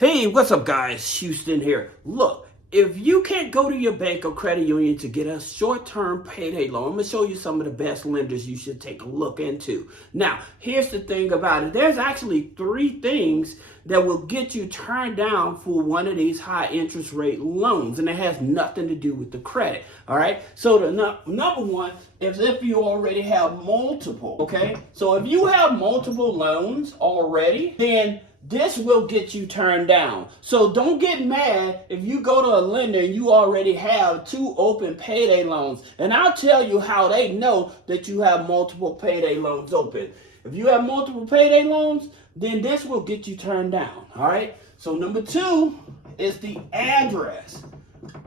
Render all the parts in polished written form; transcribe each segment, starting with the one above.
Hey, what's up, guys? Houston here. Look, if you can't go to your bank or credit union to get a short-term payday loan, I'm going to show you some of the best lenders you should take a look into. Now, here's the thing about it. There's actually 3 things that will get you turned down for one of these high interest rate loans, and it has nothing to do with the credit. All right. So the number one is if you already have multiple. Okay. So if you have multiple loans already, then this will get you turned down. So don't get mad if you go to a lender and you already have 2 open payday loans. And I'll tell you how they know that you have multiple payday loans open. If you have multiple payday loans, then this will get you turned down. All right. So number 2 is the address.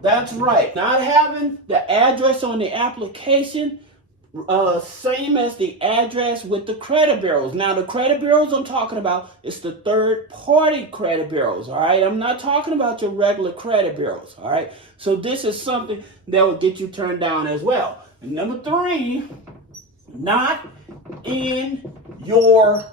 That's right. Not having the address on the application, same as the address with the credit bureaus. Now, the credit bureaus I'm talking about is the third-party credit bureaus, all right? I'm not talking about your regular credit bureaus, all right? So this is something that will get you turned down as well. And number 3, not in your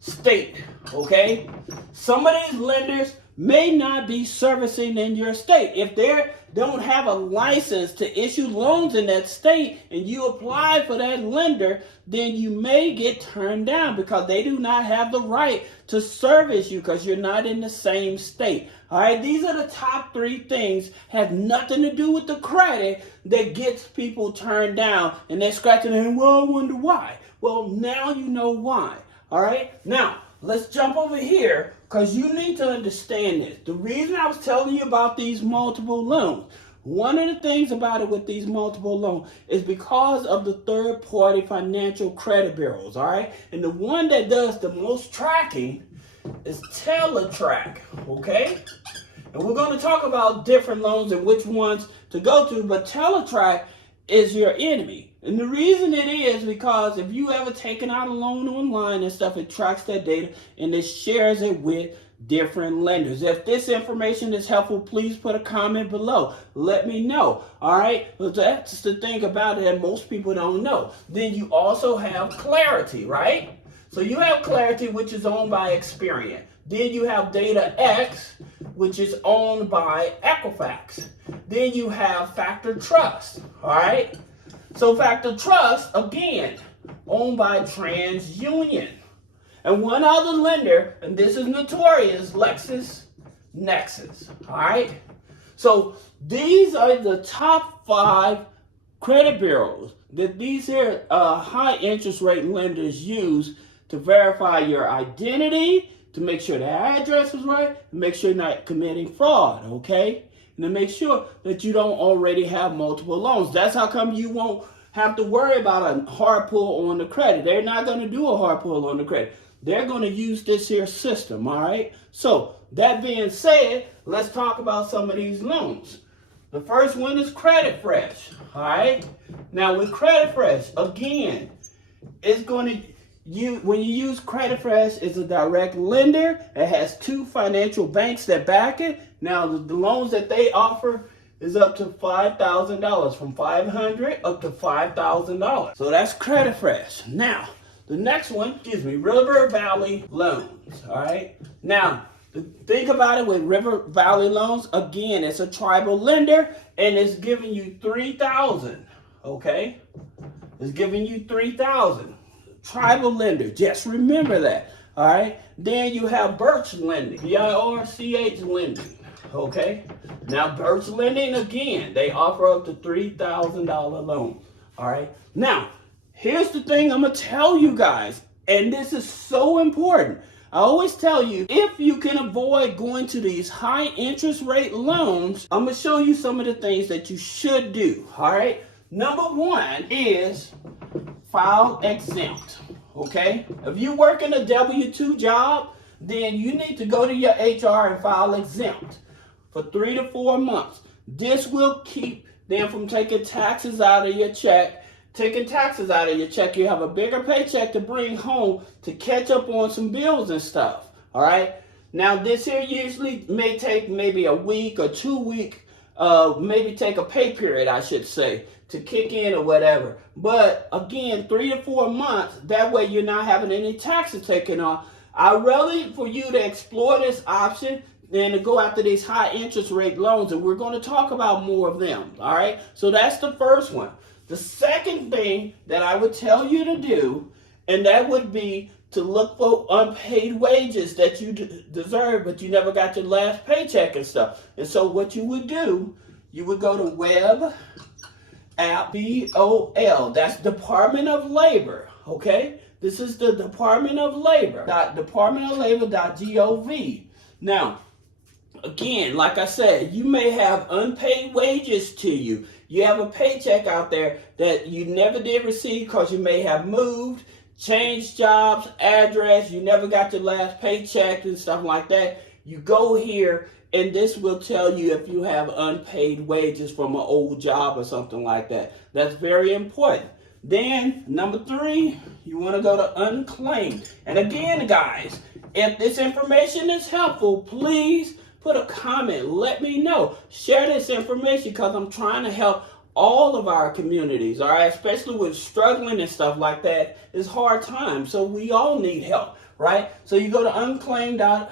state, okay? Some of these lenders may not be servicing in your state. If they don't have a license to issue loans in that state and you apply for that lender, then you may get turned down because they do not have the right to service you because you're not in the same state. All right, these are the top 3 things, have nothing to do with the credit, that gets people turned down, and they're scratching their head, well, I wonder why. Well, now you know why. All right, now let's jump over here because you need to understand this. The reason I was telling you about these multiple loans, one of the things about it with these multiple loans is because of the third-party financial credit bureaus, all right? And the one that does the most tracking is Teletrack, okay? And we're going to talk about different loans and which ones to go to, but Teletrack is your enemy. And the reason it is because if you ever taken out a loan online and stuff, it tracks that data and it shares it with different lenders. If this information is helpful, please put a comment below. Let me know. All right. But that's the thing about it that most people don't know. Then you also have Clarity, right? So you have Clarity, which is owned by Experian. Then you have Data X, which is owned by Equifax. Then you have Factor Trust. All right. So Factor Trust, again, owned by TransUnion. And one other lender, and this is notorious, LexisNexis. All right? So these are the top 5 credit bureaus that these here high interest rate lenders use to verify your identity, to make sure the address is right, to make sure you're not committing fraud, okay? And to make sure that you don't already have multiple loans. That's how come you won't have to worry about a hard pull on the credit. They're not going to do a hard pull on the credit. They're going to use this here system, all right? So, that being said, let's talk about some of these loans. The first one is Credit Fresh, all right? Now, with Credit Fresh, again, it's going to when you use Credit Fresh, it's a direct lender. It has 2 financial banks that back it. Now, the loans that they offer is up to $5,000, from $500 up to $5,000. So that's Credit Fresh. Now, the next one, River Valley Loans, all right? Now, think about it with River Valley Loans. Again, it's a tribal lender, and it's giving you $3,000, okay? It's giving you $3,000. Tribal lender, just remember that, all right? Then you have Birch Lending, BIRCH Lending, okay? Now, Birch Lending, again, they offer up to $3,000 loans, all right? Now, here's the thing I'm going to tell you guys, and this is so important. I always tell you, if you can avoid going to these high interest rate loans, I'm going to show you some of the things that you should do, all right? Number 1 is file exempt, okay? If you work in a W-2 job, then you need to go to your HR and file exempt for 3 to 4 months. This will keep them from taking taxes out of your check. Taking taxes out of your check, you have a bigger paycheck to bring home to catch up on some bills and stuff, all right? Now, this here usually may take maybe a week or 2 weeks, maybe take a pay period, I should say, to kick in or whatever. But again, 3 to 4 months, that way you're not having any taxes taken off. I'd rather for you to explore this option and to go after these high interest rate loans, and we're going to talk about more of them. All right, so that's the first one. The second thing that I would tell you to do, and that would be to look for unpaid wages that you deserve, but you never got your last paycheck and stuff. And so what you would do, you would go to web app BOL. That's Department of Labor. Okay, this is the Department of Labor. Departmentoflabor.gov. Now, again, like I said, you may have unpaid wages to you. You have a paycheck out there that you never did receive because you may have moved, changed jobs, address, you never got your last paycheck and stuff like that. You go here and this will tell you if you have unpaid wages from an old job or something like that. That's very important. Then, number 3, you want to go to unclaimed. And again, guys, if this information is helpful, please put a comment. Let me know. Share this information because I'm trying to help all of our communities, all right? Especially with struggling and stuff like that. It's hard times, so we all need help, right? So you go to unclaimed.org,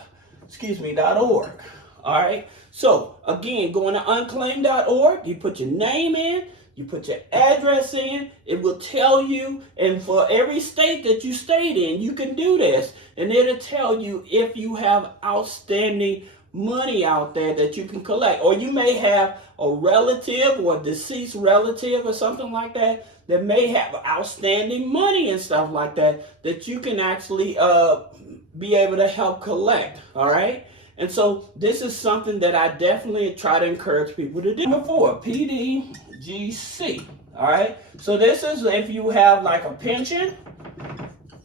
all right? So, again, going to unclaimed.org, you put your name in, you put your address in, it will tell you, and for every state that you stayed in, you can do this, and it'll tell you if you have outstanding money out there that you can collect. Or you may have a relative or a deceased relative or something like that that may have outstanding money and stuff like that that you can actually be able to help collect, all right? And so this is something that I definitely try to encourage people to do. Number 4, PDGC, all right? So this is if you have like a pension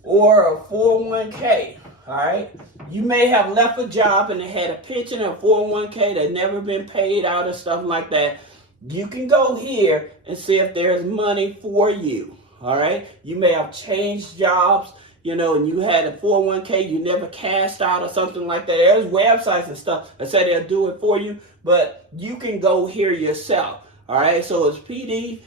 or a 401k, all right? You may have left a job and had a pension or 401k that never been paid out or stuff like that. You can go here and see if there's money for you, all right? You may have changed jobs, you know, and you had a 401k you never cashed out or something like that. There's websites and stuff that say they'll do it for you, but you can go here yourself, all right? So it's pdgc.gov,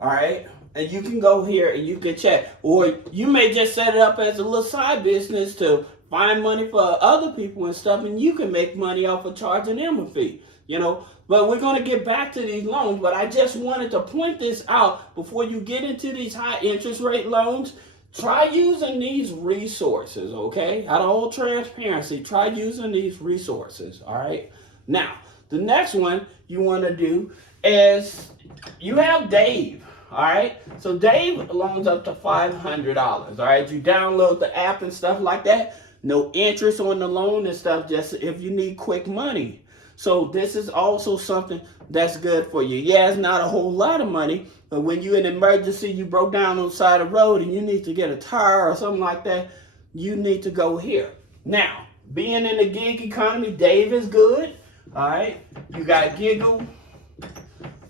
all right? And you can go here and you can check. Or you may just set it up as a little side business to find money for other people and stuff, and you can make money off of charging them a fee, you know. But we're going to get back to these loans, but I just wanted to point this out before you get into these high interest rate loans. Try using these resources, okay? Out of all transparency, try using these resources, all right? Now, the next one you want to do is you have Dave. All right, so Dave loans up to $500. All right, you download the app and stuff like that. No interest on the loan and stuff, just if you need quick money. So this is also something that's good for you. Yeah, it's not a whole lot of money, but when you're in an emergency, you broke down on the side of the road and you need to get a tire or something like that, you need to go here. Now, being in the gig economy, Dave is good. All right, you got Giggle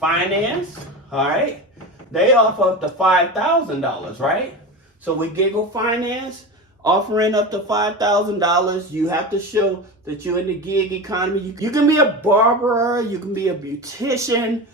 Finance. All right. They offer up to $5,000, right? So with Giggle Finance, offering up to $5,000, you have to show that you're in the gig economy. You can be a barber, you can be a beautician,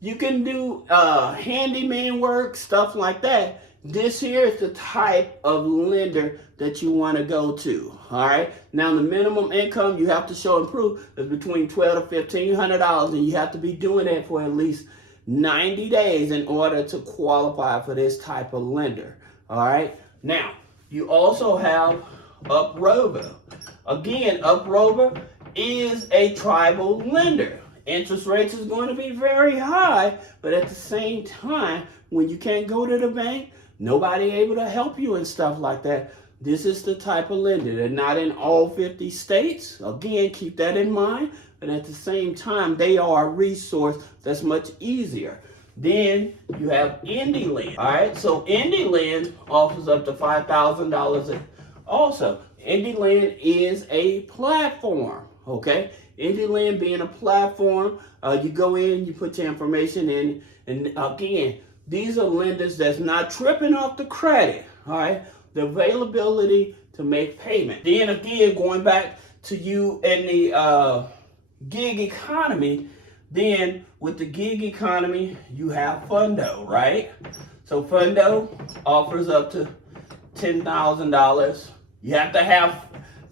you can do handyman work, stuff like that. This here is the type of lender that you want to go to, all right? Now, the minimum income you have to show and prove is between $1,200 to $1,500, and you have to be doing that for at least 90 days in order to qualify for this type of lender, all right? Now, you also have Uprover. Again, Uprover is a tribal lender. Interest rates is going to be very high, but at the same time, when you can't go to the bank, nobody able to help you and stuff like that, this is the type of lender. They're not in all 50 states. Again, keep that in mind. But at the same time, they are a resource that's much easier. Then you have IndyLend. All right, so IndyLend offers up to $5,000 also. IndyLend is a platform, okay? IndyLend being a platform, you go in, you put your information in, and again, these are lenders that's not tripping off the credit, all right? The availability to make payment. Then again, going back to you in the gig economy, then with the gig economy, you have Fundo, right? So Fundo offers up to $10,000. You have to have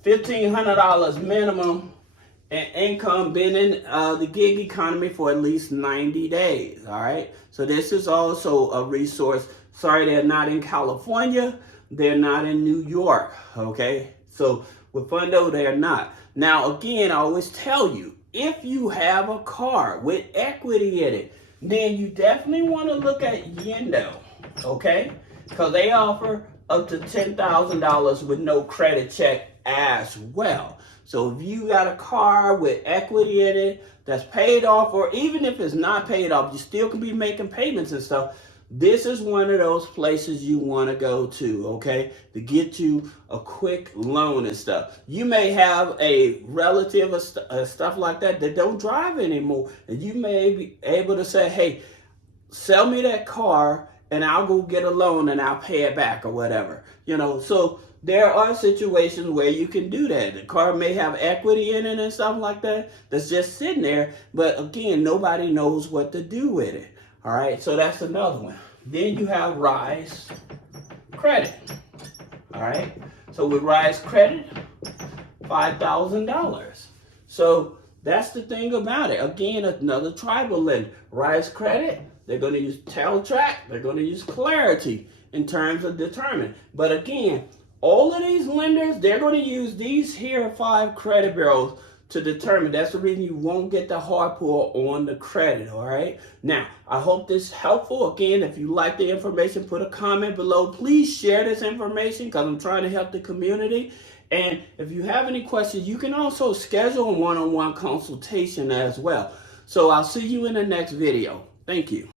$1,500 minimum and income, been in the gig economy for at least 90 days. All right. So this is also a resource. Sorry, they're not in California. They're not in New York. Okay. So with Fundo, they're not. Now, again, I always tell you, if you have a car with equity in it, then you definitely want to look at Yendo. Okay. Because they offer up to $10,000 with no credit check as well. So if you got a car with equity in it that's paid off, or even if it's not paid off, you still can be making payments and stuff. This is one of those places you want to go to, okay, to get you a quick loan and stuff. You may have a relative or stuff like that that don't drive anymore, and you may be able to say, hey, sell me that car and I'll go get a loan and I'll pay it back or whatever. So there are situations where you can do that. The car may have equity in it and stuff like that that's just sitting there, but again, nobody knows what to do with it. All right, so that's another one. Then you have Rise Credit. All right, so with Rise Credit, $5,000. So that's the thing about it. Again, another tribal lender. Rise Credit, they're going to use TellTrack. They're going to use Clarity in terms of determine. But again, all of these lenders, they're going to use these here 5 credit bureaus to determine. That's the reason you won't get the hard pull on the credit, all right? Now, I hope this is helpful. Again, if you like the information, put a comment below. Please share this information because I'm trying to help the community. And if you have any questions, you can also schedule a one-on-one consultation as well. So I'll see you in the next video. Thank you.